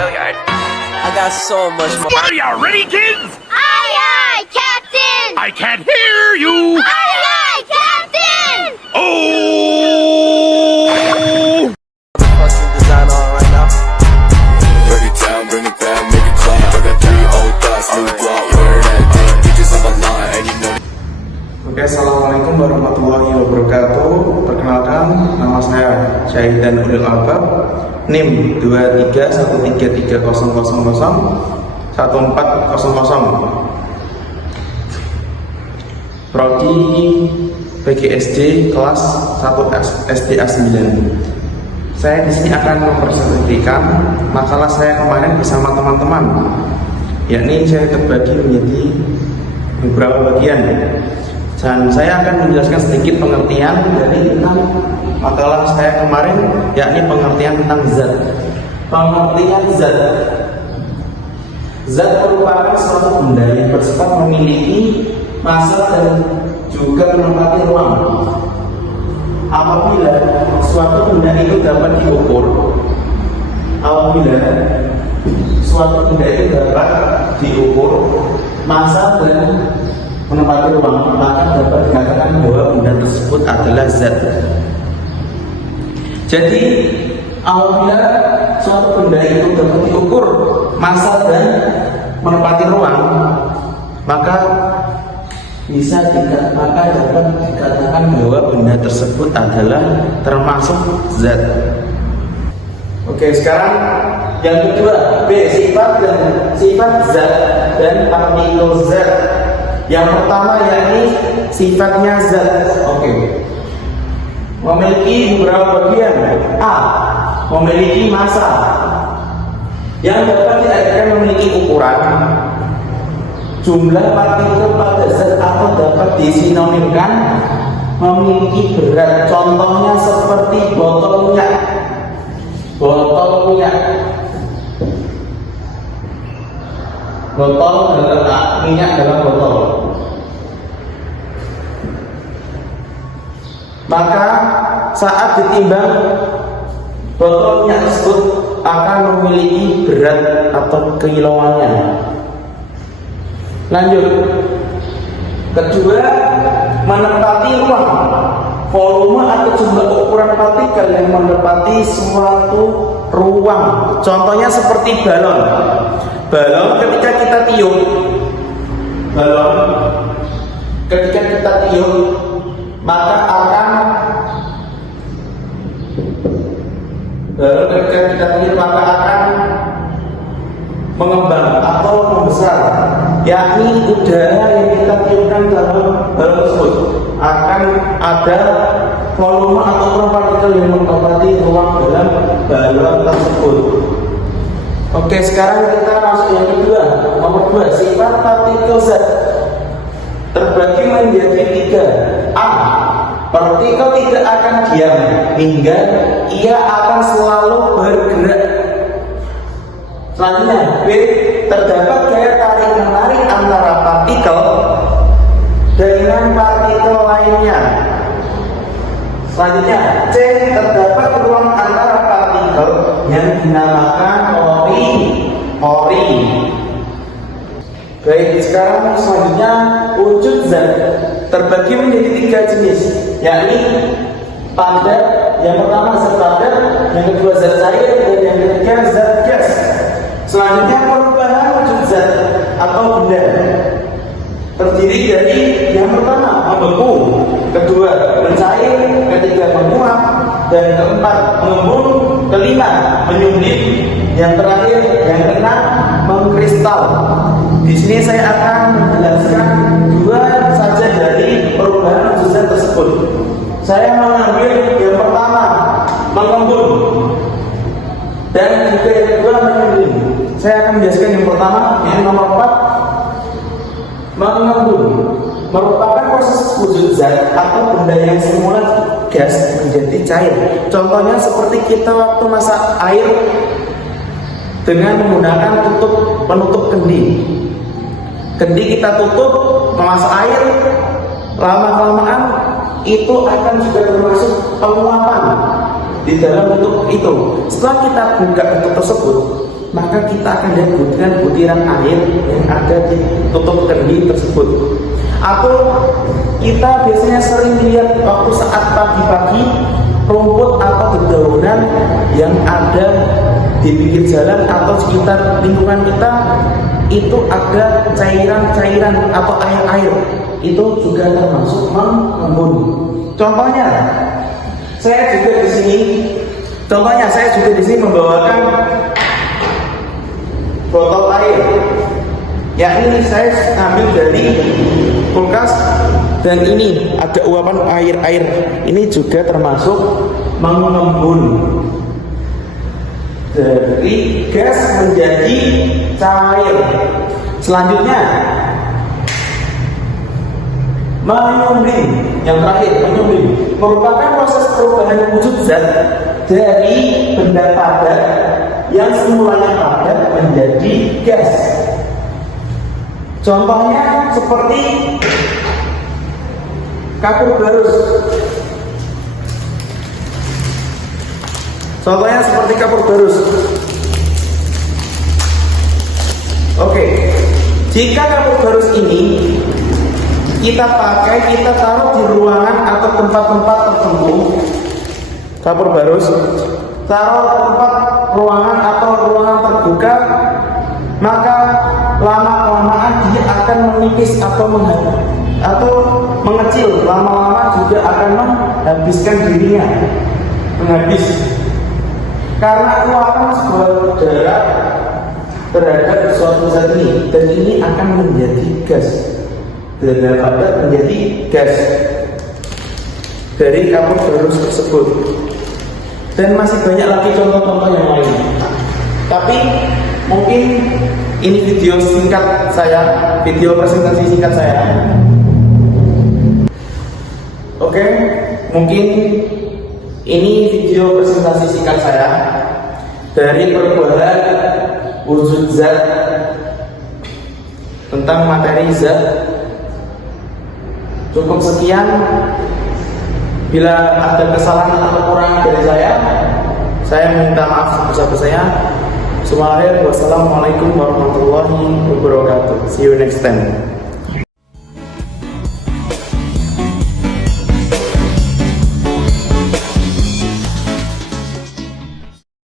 I got so much more. Are you ready, kids? Aye, aye, Captain! I can't hear you. Aye, aye, Captain! Oh! Fucking design on right now. Break it down, bring it back, make it clap. I got 3 old thoughts, new block, where that thing, bitches on the line, and you know. Oke, assalamualaikum warahmatullahi wabarakatuh. Perkenalkan, nama saya Syahidan Ulil Albab, NIM 2313001400, Prodi PGSD kelas 1 SDA 9. Saya di sini akan mempresentasikan makalah saya kemarin bersama teman-teman, yakni saya terbagi menjadi beberapa bagian. Dan saya akan menjelaskan sedikit pengertian dari tentang makalah saya kemarin, yakni pengertian tentang zat. Pengertian zat. Zat merupakan suatu benda yang bersifat memiliki massa dan juga menempati ruang. Apabila suatu benda itu dapat diukur, massa dan menempati ruang, maka dapat dikatakan bahwa benda tersebut adalah zat. Jadi apabila suatu benda itu dapat diukur massa dan menempati ruang, maka dapat dikatakan bahwa benda tersebut adalah termasuk zat. Oke, sekarang yang kedua, B, sifat zat dan partikel zat. Yang pertama yakni sifatnya zat. Oke. Memiliki beberapa bagian. A, memiliki massa yang dapat diartikan memiliki ukuran. Jumlah partikel pada zat atau dapat disinonimkan memiliki berat. Contohnya seperti botol minyak. Botol minyak dalam botol. Maka saat ditimbang, botol minyak tersebut akan memiliki berat atau kiloannya. Lanjut. Kedua, menempati ruang. Volume atau jumlah ukuran partikel yang menempati suatu ruang. Contohnya seperti balon. Balon ketika kita tiup, maka akan mengembang atau membesar, yakni udara yang kita tiupkan dalam balon tersebut akan ada volume atau ukuran partikel yang menempati ruang dalam balon tersebut. Oke, sekarang kita masuk yang kedua. Nomor 2, sifat partikel zat terbagi menjadi 3. A, partikel tidak akan diam hingga ia akan selalu bergerak. Selanjutnya, B, terdapat gaya tarik menarik antara partikel dengan partikel lainnya. Selanjutnya, C, terdapat ruang antara partikel yang dinamakan pori. Baik, sekarang selanjutnya wujud zat terbagi menjadi 3 jenis, yakni padat, yang pertama zat padat, yang kedua zat cair, dan yang ketiga zat gas. Selanjutnya perubahan wujud zat atau benda terdiri dari yang pertama membeku, kedua mencair, ketiga menguap, dan keempat mengembun, kelima menyundit, yang terakhir yang keenam mengkristal. Di sini saya akan menjelaskan 2 saja dari perubahan wujud zat tersebut. Saya mengambil yang pertama mengembun dan juga yang kedua menyundit. Saya akan menjelaskan yang pertama, yang nomor 4, mengembun. Merupakan proses wujud zat atau benda yang semula gas menjadi cair. Contohnya seperti kita waktu masak air dengan menggunakan penutup kendi. Kendi kita tutup, memasak air, lama-kelamaan itu akan juga termasuk penguapan di dalam bentuk itu. Setelah kita buka bentuk tersebut, maka kita akan lihat butiran air yang ada di tutup kendi tersebut. Atau kita biasanya sering lihat waktu saat pagi-pagi rumput atau dedaunan yang ada di pinggir jalan atau sekitar lingkungan kita itu ada cairan-cairan atau air-air, itu juga termasuk mengembun. Contohnya, saya juga di sini membawakan botol air, yakni saya ambil dari kulkas dan ini ada uapan air, ini juga termasuk mengembun dari gas menjadi cair. Selanjutnya menyumbing, yang terakhir menyumbing merupakan proses perubahan wujud zat dari benda padat yang semulanya padat menjadi gas. Contohnya seperti kapur barus. Oke, jika kapur barus ini kita taruh di ruangan atau tempat-tempat tertentu, kapur barus taruh tempat ruangan atau ruangan terbuka, maka lama-kelamaan dia akan menipis atau mengecil, lama-lama juga akan menghabiskan dirinya, karena luapan sebuah darah terhadap suatu zat ini, dan ini akan menjadi gas, dan padat menjadi gas dari kapur barus tersebut. Dan masih banyak lagi contoh-contoh yang lain, tapi mungkin ini video presentasi singkat saya. Oke, mungkin ini video presentasi singkat saya dari perubahan wujud zat tentang materi zat. Cukup sekian. Bila ada kesalahan atau kekurangan dari saya minta maaf sebesar-besarnya. Wassalamualaikum warahmatullahi wabarakatuh. See you next time.